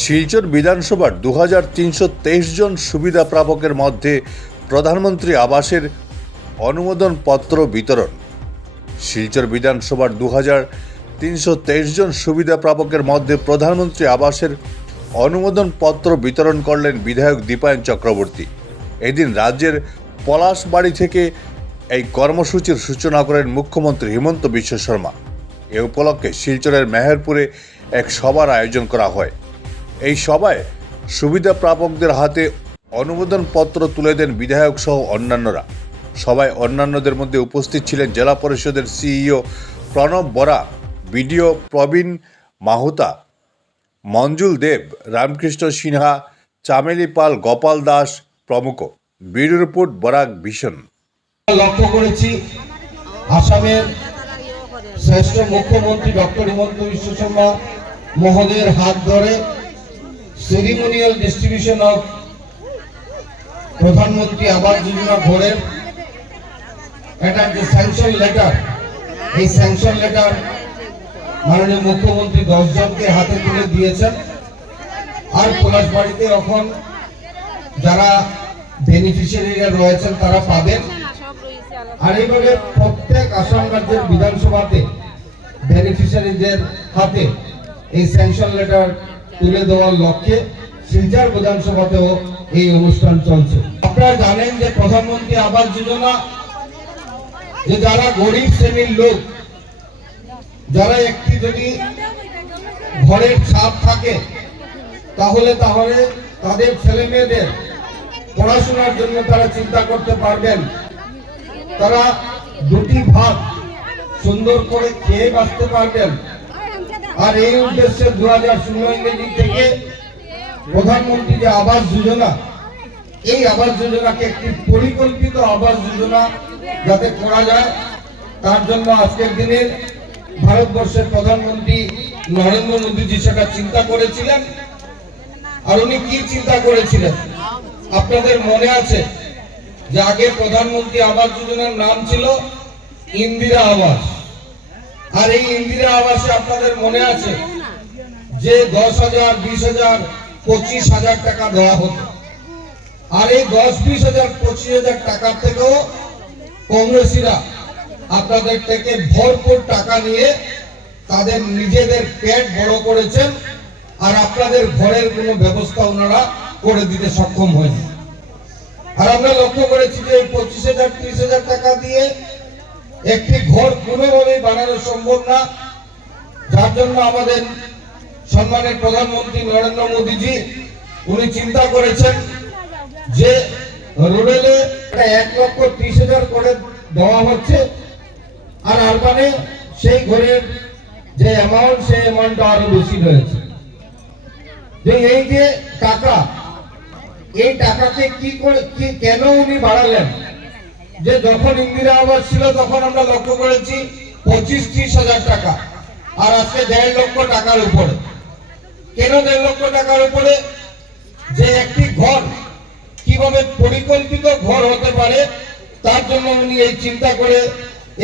শিলচর বিধানসভার 2323 জন সুবিধা প্রাপকের মধ্যে প্রধানমন্ত্রী আবাসের অনুমোদন পত্র বিতরণ। শিলচর বিধানসভার 2323 জন সুবিধা প্রাপকের মধ্যে প্রধানমন্ত্রী আবাসের অনুমোদন পত্র বিতরণ করলেন বিধায়ক দীপায়ন চক্রবর্তী। এদিন রাজ্যের পলাশবাড়ি থেকে এই কর্মসূচির সূচনা করেন মুখ্যমন্ত্রী হিমন্ত বিশ্ব শর্মা। এ উপলক্ষে শিলচরের মেহেরপুরে এক সভার আয়োজন করা হয়। এই সভায় সুবিধা প্রাপকদের হাতে অনুমোদন পত্র তুলে দেন বিধায়ক সহ অন্যান্যরা। সভায় অন্যান্যদের মধ্যে উপস্থিত ছিলেন জেলা পরিষদের সিইও প্রণব বরা, বিডিও প্রবীণ মাহুতা, মঞ্জুল দেব, রামকৃষ্ণ সিনহা, চামেলি পাল, গোপাল দাস প্রমুখ। Bureau report Barak vision. লক্ষ্য করেছি আসামের শ্রেষ্ঠ মুখ্যমন্ত্রী ডক্টর হিমন্ত বিশ্ব শর্মা মহোদয়ের হাত ধরে সেরিমোনিয়াল ডিস্ট্রিবিউশন অফ প্রধানমন্ত্রী আবাস যোজনা ঘরের একটা যে স্যাংশন লেটার, এই স্যাংশন লেটার মাননীয় মুখ্যমন্ত্রী 10 জনকে হাতে তুলে দিয়েছেন। আর পলাশবাড়িতে এখন যারা বেনিফিশিয়ারিরা রয়েছেন তারা পাবেন। আর এইভাবে প্রত্যেক আসাম রাজ্যের বিধানসভাতে বেনিফিশিয়ারিদের হাতে এই স্যাংশন লেটার তুলে দেওয়ার লক্ষ্যে শিলচর বিধানসভাতেও এই অনুষ্ঠান চলছে। আপনারা জানেন যে প্রধানমন্ত্রী আবাস যোজনা, যে যারা গরিব শ্রেণীর লোক, যারা একটি যদি ঘরের ছাদ থাকে তাহলে তাদের ছেলে মেয়েদের পড়াশোনার জন্য তারা চিন্তা করতে পারবেন, তারা দুটি ভাত সুন্দর করে খেয়ে বাঁচতে পারবেন। আর এই উদ্দেশ্যে 2016 ইংরেজি থেকে প্রধানমন্ত্রী যে আবাস যোজনা, এই আবাস যোজনাকে একটি পরিকল্পিত আবাস যোজনা যাতে করা যায়, তার জন্য আজকের দিনে ভারতবর্ষের প্রধানমন্ত্রী নরেন্দ্র মোদীজি সেটা চিন্তা করেছিলেন। আর উনি কি চিন্তা করেছিলেন আপনাদের মনে আছে যে আগে প্রধানমন্ত্রী আবাস যোজনার নাম ছিল ইন্দিরা আবাস। আর এই ইন্দিরা আবাসে আপনাদের মনে আছে যে 10,000, 20,000, 25,000 টাকা দেওয়া হতো। আর এই 10, 20,000, 25,000 টাকার থেকেও কংগ্রেসীরা আপনাদের থেকে ভরপুর টাকা নিয়ে তাদের নিজেদের পেট বড় করেছেন। আর আপনাদের ঘরের কোনো ব্যবস্থা ওনারা করে দিতে সক্ষম হয়নি। আর আমরা লক্ষ্য করেছি যে 25,000, 30,000 টাকা দিয়ে একটি ঘর কোনোভাবেই বানানো সম্ভব না, যার জন্য আমাদের সম্মানের প্রধানমন্ত্রী নরেন্দ্র মোদীজি উনি চিন্তা করেছেন যে রুরালে 1,30,000 করে দেওয়া হচ্ছে, আর আরবানে সেই ঘরের যে অ্যামাউন্ট, সেই অ্যামাউন্ট আরো বেশি রয়েছে। যে এই যে টাকা, এই টাকাকে কেন উনি বাড়ালেন? যে যখন ইন্দিরা আবাস ছিল তখন আমরা লক্ষ্য করেছি 25-30,000 টাকা, আর আজকে 1.5 লক্ষ টাকার উপরে। কেন 1.5 লক্ষ টাকার উপরে? যে একটি ঘর কিভাবে পরিকল্পিত ঘর হতে পারে তার জন্য উনি এই চিন্তা করে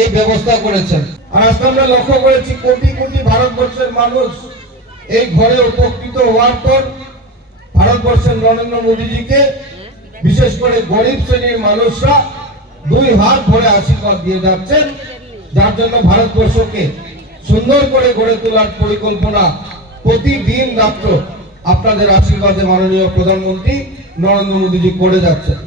এই ব্যবস্থা করেছেন। আর আজকে আমরা লক্ষ্য করেছি কোটি কোটি ভারতবর্ষের মানুষ এই ঘরে উপকৃত হওয়ার পর ভারতবর্ষের নরেন্দ্র মোদীজিকে, বিশেষ করে গরিব শ্রেণীর মানুষরা 2 হাত ভরে আশীর্বাদ দিয়ে যাচ্ছেন, যার জন্য ভারতবর্ষকে সুন্দর করে গড়ে তোলার পরিকল্পনা প্রতিদিন রাত্র আপনাদের আশীর্বাদে মাননীয় প্রধানমন্ত্রী নরেন্দ্র মোদীজি করে যাচ্ছেন।